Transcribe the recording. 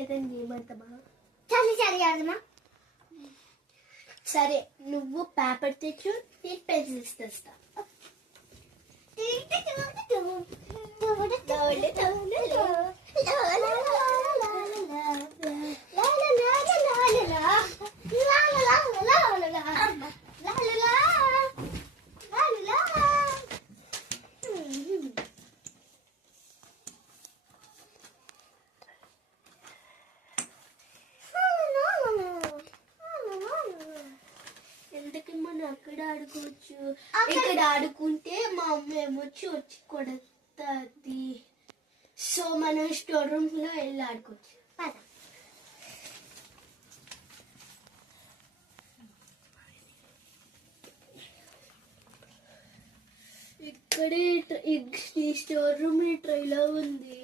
ఏదైనా చేయమంటామా? చలి చలి ఆడమా. సరే నువ్వు పేపర్ తెచ్చు, నేను పెన్సిల్స్ తెస్తా. ఎందుకు మనం అక్కడ ఆడుకోవచ్చు. ఇక్కడ ఆడుకుంటే మా అమ్మ ఏమొచ్చి కొడుతుంది. సో మనం స్టోర్ రూమ్ లో వెళ్ళి ఆడుకోవచ్చు. ఇక్కడే ఈ స్టోర్ రూమ్ ట్రైలో ఉంది.